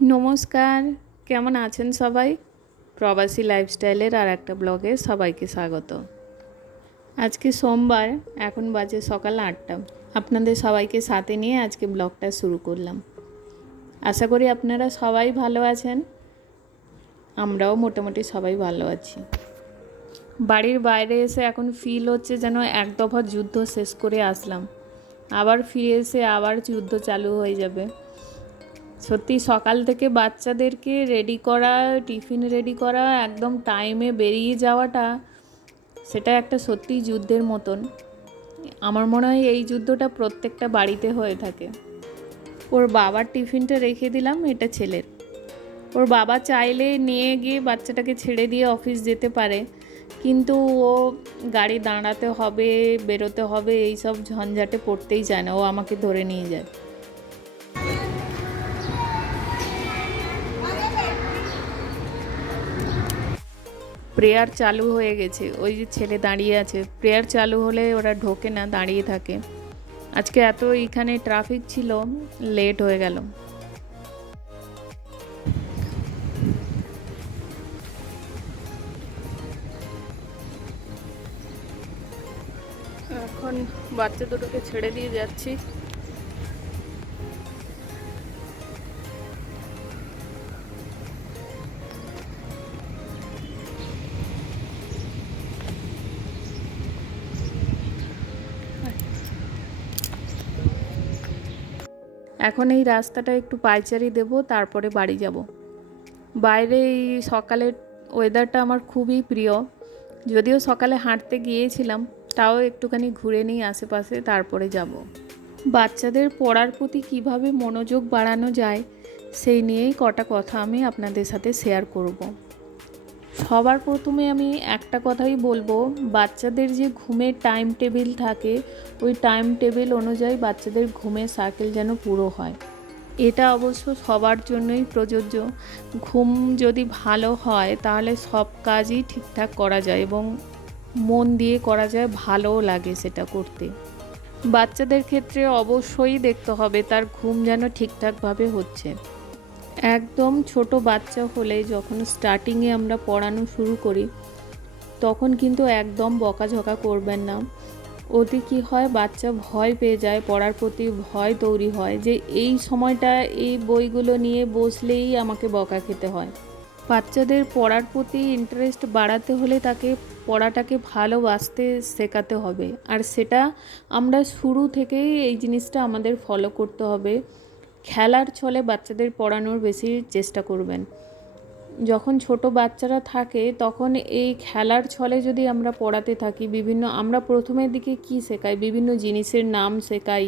নমস্কার, কেমন আছেন সবাই? প্রবাসী লাইফস্টাইলের আর একটা ব্লগে সবাইকে স্বাগত। আজকে সোমবার, এখন বাজে সকাল 8টা। আপনাদের সবাইকে সাথে নিয়ে আজকে ব্লগটা শুরু করলাম। আশা করি আপনারা সবাই ভালো আছেন, আমরাও মোটামুটি সবাই ভালো আছি। বাড়ির বাইরে এসে এখন ফিল হচ্ছে যেন এক দফা যুদ্ধ শেষ করে আসলাম, আবার ফিরে এসে আবার যুদ্ধ চালু হয়ে যাবে। সত্যি সকাল থেকে বাচ্চাদেরকে রেডি করা, টিফিন রেডি করা, একদম টাইমে বেরিয়ে যাওয়াটা, সেটা একটা সত্যিই যুদ্ধের মতন। আমার মনে হয় এই যুদ্ধটা প্রত্যেকটা বাড়িতে হয়ে থাকে। ওর বাবার টিফিনটা রেখে দিলাম, এটা ছেলের। ওর বাবা চাইলে নিয়ে গিয়ে বাচ্চাটাকে ছেড়ে দিয়ে অফিস যেতে পারে, কিন্তু ও গাড়ি দাঁড়াতে হবে, বেরোতে হবে, এই সব ঝঞ্ঝাটে পড়তেই চায় না, ও আমাকে ধরে নিয়ে যায়। প্রেয়ার চালু হয়ে গেছে, ওই যে ছেলে দাঁড়িয়ে আছে, প্রেয়ার চালু হলে ওরা ঢোকে না, দাঁড়িয়ে থাকে। আজকে এত এখানে ট্রাফিক ছিল, লেট হয়ে গেল। এখন বাচ্চা দুটোকে ছেড়ে দিয়ে যাচ্ছি। এখন এই রাস্তাটা একটু পায়চারি দেব, তারপরে বাড়ি যাব। বাইরে এই সকালের ওয়েদারটা আমার খুবই প্রিয়, যদিও সকালে হাঁটতে গিয়েছিলাম, তাও একটুখানি ঘুরে নিই আশেপাশে, তারপরে যাব। বাচ্চাদের পড়ার প্রতি কিভাবে মনোযোগ বাড়ানো যায় সেই নিয়েই কটা কথা আমি আপনাদের সাথে শেয়ার করব। সবার প্রথমে আমি একটা কথাই বলবো, বাচ্চাদের যে ঘুমের টাইম টেবিল থাকে, ওই টাইম টেবিল অনুযায়ী বাচ্চাদের ঘুমের সাইকেল যেন পুরো হয়। এটা অবশ্য সবার জন্যই প্রযোজ্য। ঘুম যদি ভালো হয় তাহলে সব কাজই ঠিকঠাক করা যায় এবং মন দিয়ে করা যায়, ভালোও লাগে সেটা করতে। বাচ্চাদের ক্ষেত্রে অবশ্যই দেখতে হবে তার ঘুম যেন ঠিকঠাকভাবে হচ্ছে। একদম ছোট বাচ্চা হলে যখন স্টার্টিংয়ে আমরা পড়ানো শুরু করি, তখন কিন্তু একদম বকাঝকা করবেন না। ওতে কি হয়, বাচ্চা ভয় পেয়ে যায়, পড়ার প্রতি ভয় তৈরি হয় যে এই সময়টা এই বইগুলো নিয়ে বসলেই আমাকে বকা খেতে হয়। বাচ্চাদের পড়ার প্রতি ইন্টারেস্ট বাড়াতে হলে তাকে পড়াটাকে ভালোবাসতে শেখাতে হবে, আর সেটা আমরা শুরু থেকেই এই জিনিসটা আমাদের ফলো করতে হবে। খেলার ছলে বাচ্চাদের পড়ানোর বেশি চেষ্টা করবেন। যখন ছোট বাচ্চারা থাকে তখন এই খেলার ছলে যদি আমরা পড়াতে থাকি, আমরা প্রথমের দিকে কি শেখাই, বিভিন্ন জিনিসের নাম শেখাই,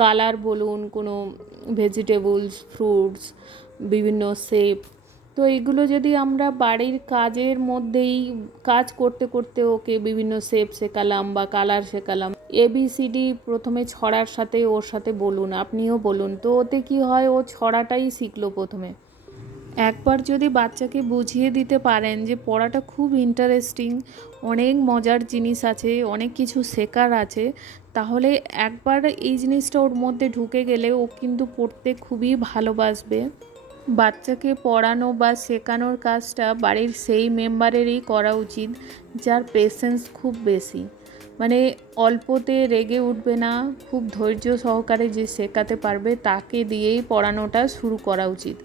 কালার বলুন, কোনো ভেজিটেবলস, ফ্রুটস, বিভিন্ন শেপ। তো এইগুলো যদি আমরা বাড়ির কাজের মধ্যেই কাজ করতে করতে ওকে বিভিন্ন শেপ শেখালাম বা কালার শেখালাম, ABCD প্রথমে ছড়ার সাথে ওর সাথে বলুন, আপনিও বলুন, তো ওতে কি হয়, ও ছড়াটাই শিখলো প্রথমে। একবার যদি বাচ্চাকে বুঝিয়ে দিতে পারেন যে পড়াটা খুব ইন্টারেস্টিং, অনেক মজার জিনিস আছে, অনেক কিছু শেখার আছে, তাহলে একবার এই জিনিসটা ওর মধ্যে ঢুকে গেলে ও কিন্তু পড়তে খুবই ভালোবাসবে। বাচ্চাকে পড়ানো বা শেখানোর কাজটা বাড়ির সেই মেম্বারেরই করা উচিত যার পেশেন্স খুব বেশি, মানে অল্পতে রেগে উঠবে না, খুব ধৈর্য সহকারে যে শেখাতে পারবে তাকে দিয়েই পড়ানোটা শুরু করা উচিত।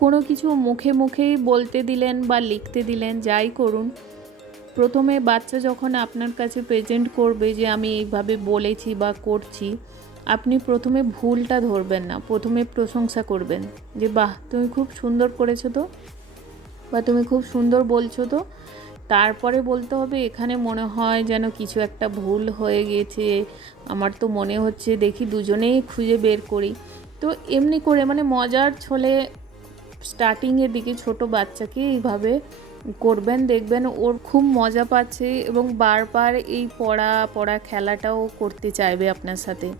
কোনো কিছু মুখে মুখেই বলতে দিলেন বা লিখতে দিলেন, যাই করুন, প্রথমে বাচ্চা যখন আপনার কাছে প্রেজেন্ট করবে যে আমি এইভাবে বলেছি বা করছি, আপনি প্রথমে ভুলটা ধরবেন না, প্রথমে প্রশংসা করবেন যে বাহ, তুমি খুব সুন্দর করেছো তো, বা তুমি খুব সুন্দর বলছো তো। তারপরে বলতে হবে এখানে মনে হয় যেন কিছু একটা ভুল হয়ে গেছে, আমার তো মনে হচ্ছে, দেখি দুজনেই খুঁজে বের করি। তো এমনি করে মানে মজার ছলে স্টার্টিংয়ের দিকে ছোট বাচ্চাকে এইভাবে করবেন, দেখবেন ওর খুব মজা পাচ্ছে এবং বারবার এই পড়া খেলাটাও করতে চাইবে আপনার সাথে।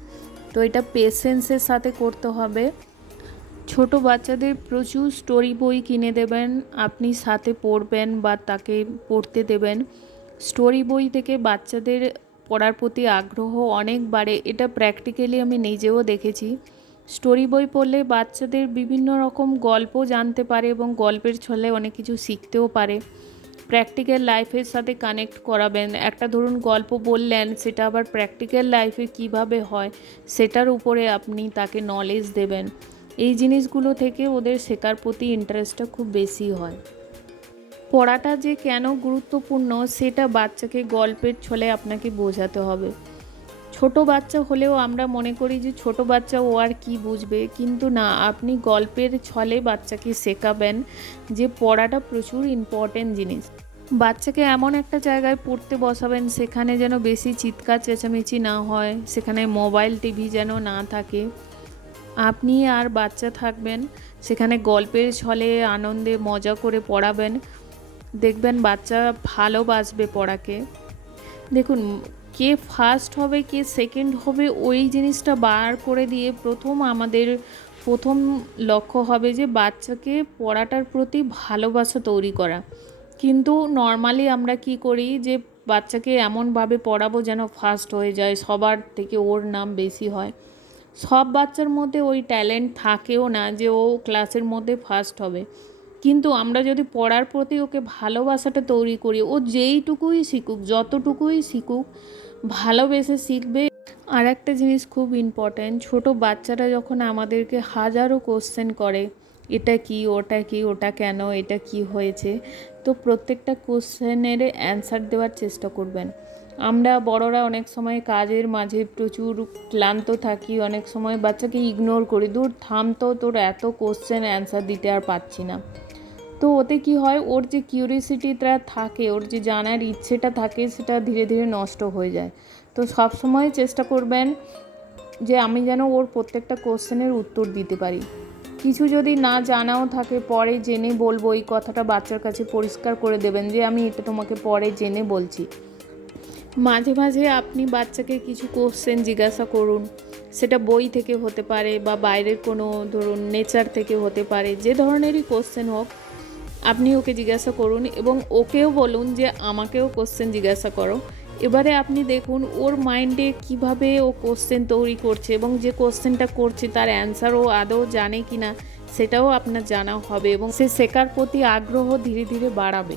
তো এটা পেশেন্সের সাথে করতে হবে। ছোট বাচ্চাদের প্রচুর স্টোরি বই কিনে দেবেন, আপনি সাথে পড়বেন বা তাকে পড়তে দেবেন। স্টোরি বই থেকে বাচ্চাদের পড়ার প্রতি আগ্রহ অনেক বাড়ে, এটা প্র্যাকটিক্যালি আমি নিজেও দেখেছি। স্টোরি বই পড়লে বাচ্চাদের বিভিন্ন রকম গল্প জানতে পারে এবং গল্পের ছলে অনেক কিছু শিখতেও পারে। প্র্যাকটিক্যাল লাইফের সাথে কানেক্ট করাবেন। একটা ধরুন গল্প বললেন, সেটা আবার প্র্যাকটিক্যাল লাইফে কিভাবে হয় সেটার উপরে আপনি তাকে নলেজ দেবেন। এই জিনিসগুলো থেকে ওদের শেখার প্রতি ইন্টারেস্টটা খুব বেশি হয়। পড়াটা যে কেন গুরুত্বপূর্ণ সেটা বাচ্চাকে গল্পের ছলে আপনাকে বোঝাতে হবে। ছোট বাচ্চা হলেও আমরা মনে করি যে ছোট বাচ্চা ও আর কি বুঝবে, কিন্তু না, আপনি গল্পের ছলে বাচ্চাকে শেখাবেন যে পড়াটা প্রচুর ইম্পর্টেন্ট জিনিস। বাচ্চাকে এমন একটা জায়গায় পড়তে বসাবেন সেখানে যেন বেশি চিৎকার চেঁচামেচি না হয়, সেখানে মোবাইল টিভি যেন না থাকে। আপনি আর বাচ্চা থাকবেন, সেখানে গল্পের ছলে আনন্দে মজা করে পড়াবেন, দেখবেন বাচ্চা ভালোবাসবে পড়াকে। দেখুন, কে ফার্স্ট হবে কে সেকেন্ড হবে ওই জিনিসটা বার করে দিয়ে আমাদের প্রথম লক্ষ্য হবে যে বাচ্চাকে পড়াটার প্রতি ভালোবাসা তৈরি করা। কিন্তু নর্মালি আমরা কি করি যে বাচ্চাকে এমনভাবে পড়াবো যেন ফার্স্ট হয়ে যায়, সবার থেকে ওর নাম বেশি হয়। সব বাচ্চার মধ্যে ওই ট্যালেন্ট থাকেও না যে ও ক্লাসের মধ্যে ফার্স্ট হবে। কিন্তু আমরা যদি পড়ার প্রতি ওকে ভালোবাসাটা তৈরি করি, ও যেইটুকুই শিখুক, যতটুকুই শিখুক, ভালোবেসে শিখবে। আর একটা জিনিস খুব ইম্পর্ট্যান্ট, ছোট বাচ্চারা যখন আমাদেরকে হাজারো কোশ্চেন করে, এটা কি, ওটা কি, ওটা কেন, এটা কি হয়েছে, তো প্রত্যেকটা কোশ্চেনের অ্যান্সার দেওয়ার চেষ্টা করবেন। আমরা বড়রা অনেক সময় কাজের মাঝে প্রচুর ক্লান্ত থাকি, অনেক সময় বাচ্চাকে ইগনোর করি, দূর থাম তো, তোর এত কোশ্চেন অ্যান্সার দিতে আর পাচ্ছি না। তো ওতে কি হয়, ওর যে কিউরিসিটিটা থাকে, ওর যে জানার ইচ্ছেটা থাকে, সেটা ধীরে ধীরে নষ্ট হয়ে যায়। তো সব সময় চেষ্টা করবেন যে আমি যেন ওর প্রত্যেকটা কোশ্চেনের উত্তর দিতে পারি। কিছু যদি না জানাও থাকে পরে জেনে বলবো, এই কথাটা বাচ্চার কাছে পরিষ্কার করে দেবেন যে আমি এটা তোমাকে পরে জেনে বলছি। মাঝে মাঝে আপনি বাচ্চাকে কিছু কোশ্চেন জিজ্ঞাসা করুন, সেটা বই থেকে হতে পারে বা বাইরের কোনো ধরুন নেচার থেকে হতে পারে, যে ধরনেরই কোশ্চেন হোক আপনি ওকে জিজ্ঞাসা করুন এবং ওকেও বলুন যে আমাকেও কোশ্চেন জিজ্ঞাসা করো। এবারে আপনি দেখুন ওর মাইন্ডে কিভাবে ও কোশ্চেন তৈরি করছে এবং যে কোশ্চেনটা করছে তার অ্যান্সার ও আদৌ জানে কি না সেটাও আপনার জানা হবে এবং সে শেখার প্রতি আগ্রহ ধীরে ধীরে বাড়াবে।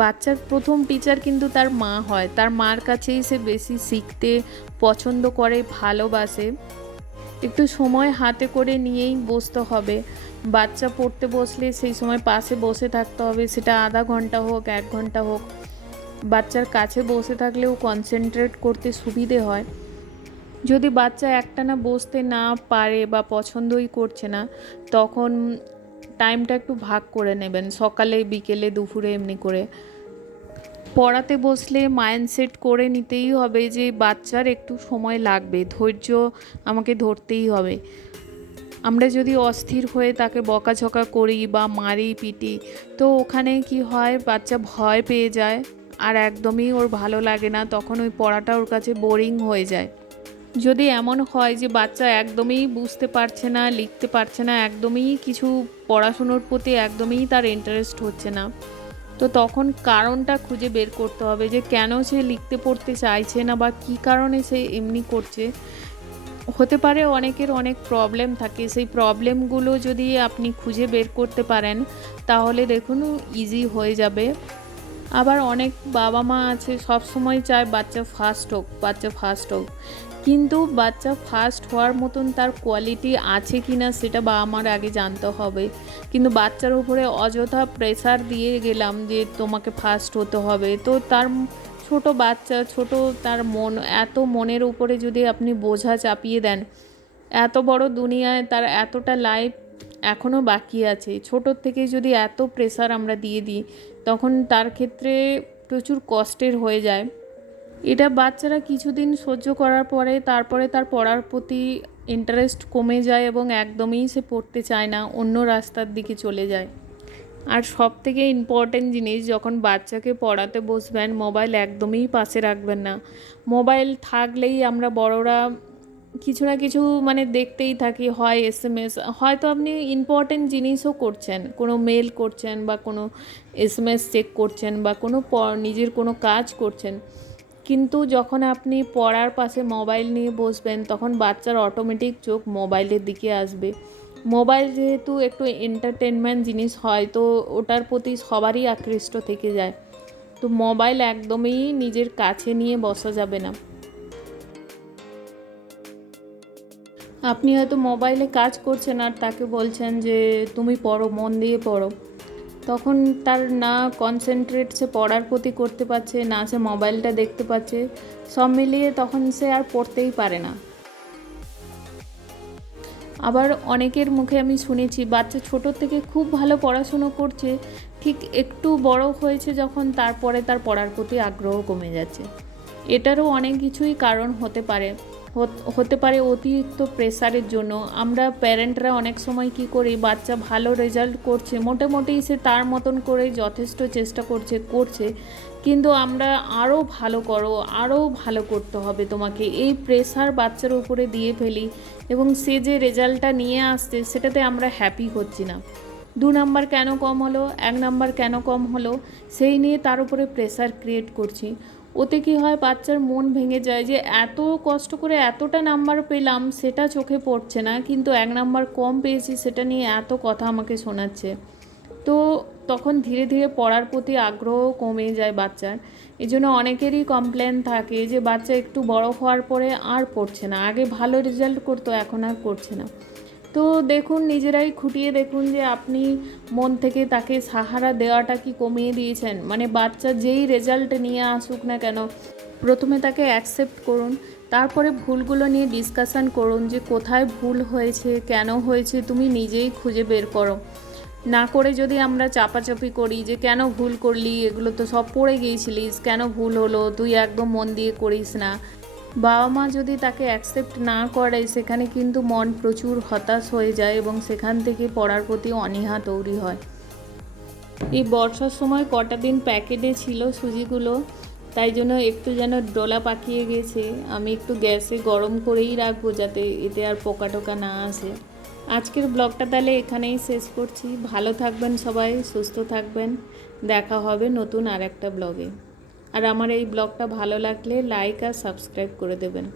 বাচ্চার প্রথম টিচার কিন্তু তার মা হয়, তার মার কাছেই সে বেশি শিখতে পছন্দ করে, ভালোবাসে। একটু সময় হাতে করে নিয়েই বসতে হবে। বাচ্চা পড়তে বসলে সেই সময় পাশে বসে থাকতে হবে, সেটা আধা ঘন্টা হোক, 1 ঘন্টা হোক। বাচ্চার কাছে বসে থাকলেও কনসেন্ট্রেট করতে সুবিধে হয়। যদি বাচ্চা একটানা বসতে না পারে বা পছন্দই করছে না, তখন টাইমটা একটু ভাগ করে নেবেন, সকালে, বিকেলে, দুপুরে, এমনি করে। পড়াতে বসলে মাইন্ডসেট করে নিতেই হবে যে বাচ্চার একটু সময় লাগবে, ধৈর্য আমাকে ধরতেই হবে। আমরা যদি অস্থির হয়ে তাকে বকাঝকা করি বা মারি পিটি, তো ওখানে কি হয়, বাচ্চা ভয় পেয়ে যায় আর একদমই ওর ভালো লাগে না, তখন ওই পড়াটা ওর কাছে বোরিং হয়ে যায়। যদি এমন হয় যে বাচ্চা একদমই বুঝতে পারছে না, লিখতে পারছে না, একদমই কিছু পড়াশুনোর প্রতি একদমই তার ইন্টারেস্ট হচ্ছে না, তো তখন কারণটা খুঁজে বের করতে হবে যে কেন সে লিখতে পড়তে চাইছে না বা কী কারণে সে এমনি করছে। হতে পারে অনেকের অনেক প্রবলেম থাকে, সেই প্রবলেমগুলো যদি আপনি খুঁজে বের করতে পারেন তাহলে দেখুন ইজি হয়ে যাবে। আবার অনেক বাবা মা আছে সব সময় চায় বাচ্চা ফার্স্ট হোক, বাচ্চা ফার্স্ট হোক, কিন্তু বাচ্চা ফার্স্ট হওয়ার মতন তার কোয়ালিটি আছে কি না সেটা বাবা মার আগে জানতে হবে। কিন্তু বাচ্চার উপরে অযথা প্রেসার দিয়ে গেলাম যে তোমাকে ফার্স্ট হতে হবে, তো তার ছোট বাচ্চা, ছোট তার মন, এত মনের উপরে যদি আপনি বোঝা চাপিয়ে দেন, এত বড় দুনিয়ায় তার এতটা লাইফ এখনও বাকি আছে, ছোটোর থেকে যদি এত প্রেসার আমরা দিয়ে দিই তখন তার ক্ষেত্রে প্রচুর কষ্টের হয়ে যায়। এটা বাচ্চারা কিছুদিন সহ্য করার পরে তারপরে তার পড়ার প্রতি ইন্টারেস্ট কমে যায় এবং একদমই সে পড়তে চায় না, অন্য রাস্তার দিকে চলে যায়। আর সবথেকে ইম্পর্ট্যান্ট জিনিস, যখন বাচ্চাকে পড়াতে বসবেন মোবাইল একদমই পাশে রাখবেন না। মোবাইল থাকলেই আমরা বড়রা কিছু না কিছু দেখতেই থাকি, হয় এসএমএস, হয়তো আপনি ইম্পর্ট্যান্ট জিনিসও করছেন, কোনো মেল করছেন বা কোনো এসএমএস চেক করছেন বা কোনো নিজের কোনো কাজ করছেন, কিন্তু যখন আপনি পড়ার পাশে মোবাইল নিয়ে বসবেন তখন বাচ্চার অটোমেটিক চোখ মোবাইলের দিকে আসবে। মোবাইল যেহেতু একটু এন্টারটেনমেন্ট জিনিস হয়, তো ওটার প্রতি সবারই আকৃষ্ট থেকে যায়। তো মোবাইল একদমই নিজের কাছে নিয়ে বসা যাবে না। আপনি হয়তো মোবাইলে কাজ করছেন আর তাকে বলছেন যে তুমি পড়ো, মন দিয়ে পড়ো, তখন তার না কনসেন্ট্রেট সে পড়ার প্রতি করতে পারছে, না সে মোবাইলটা দেখতে পাচ্ছে, সব মিলিয়ে তখন সে আর পড়তেই পারে না। আবার অনেকের মুখে আমি শুনেছি বাচ্চা ছোটো থেকে খুব ভালো পড়াশুনো করছে, ঠিক একটু বড় হয়েছে যখন তারপরে তার পড়ার প্রতি আগ্রহ কমে যাচ্ছে। এটারও অনেক কিছুই কারণ হতে পারে অতিরিক্ত প্রেসারের জন্য। আমরা প্যারেন্টরা অনেক সময় কি করি, বাচ্চা ভালো রেজাল্ট করছে, মোটামুটি সে তার মতন করে যথেষ্ট চেষ্টা করছে, কিন্তু আমরা আরও ভালো করো, আরও ভালো করতে হবে তোমাকে, এই প্রেসার বাচ্চার উপরে দিয়ে ফেলি এবং সে যে রেজাল্টটা নিয়ে আসছে সেটাতে আমরা হ্যাপি হচ্ছি না। 2 নাম্বার কেন কম হলো, 1 নাম্বার কেন কম হলো, সেই নিয়ে তার উপরে প্রেসার ক্রিয়েট করছি। ওতে কি হয়, বাচ্চার মন ভেঙে যায় যে এত কষ্ট করে এতটা নাম্বার পেলাম, সেটা চোখে পড়ছে না, কিন্তু 1 নাম্বার কম পেয়েছি সেটা নিয়ে এত কথা আমাকে শোনাচ্ছে। তো তখন ধীরে ধীরে পড়ার প্রতি আগ্রহ কমে যায় বাচ্চার। এই জন্য অনেকেরই কমপ্লেন থাকে যে বাচ্চা একটু বড় হওয়ার পরে আর পড়ছে না, আগে ভালো রেজাল্ট করতো এখন আর করছে না। তো দেখুন, নিজেরাই খুঁটিয়ে দেখুন যে আপনি মন থেকে তাকে সাহারা দেওয়াটা কি কমিয়ে দিয়েছেন। মানে বাচ্চা যেই রেজাল্ট নিয়ে আসুক না কেন, প্রথমে তাকে অ্যাকসেপ্ট করুন, তারপরে ভুলগুলো নিয়ে ডিসকাশান করুন যে কোথায় ভুল হয়েছে, কেন হয়েছে, তুমি নিজেই খুঁজে বের করো। না করে যদি আমরা চাপাচাপি করি যে কেন ভুল করলি, এগুলো তো সব পড়ে গিয়েছিলিস, কেন ভুল হলো, তুই একদম মন দিয়ে করিস না, বাবা মা যদি তাকে অ্যাকসেপ্ট না করে, সেখানে কিন্তু মন প্রচুর হতাশ হয়ে যায় এবং সেখান থেকে পড়ার প্রতি অনীহা তৈরি হয়। এই বর্ষার সময় কটা দিন প্যাকেটে ছিল সুজিগুলো, তাই জন্য একটু যেন ডোলা পাকিয়ে গেছে। আমি একটু গ্যাসে গরম করেই রাখবো যাতে এতে আর পোকা টোকা না আসে। আজকের ব্লগটা তাহলে এখানেই শেষ করছি। ভালো থাকবেন সবাই, সুস্থ থাকবেন, দেখা হবে নতুন আর একটা ব্লগে। আর আমার এই ব্লগটা ভালো লাগলে লাইক আর সাবস্ক্রাইব করে দেবেন।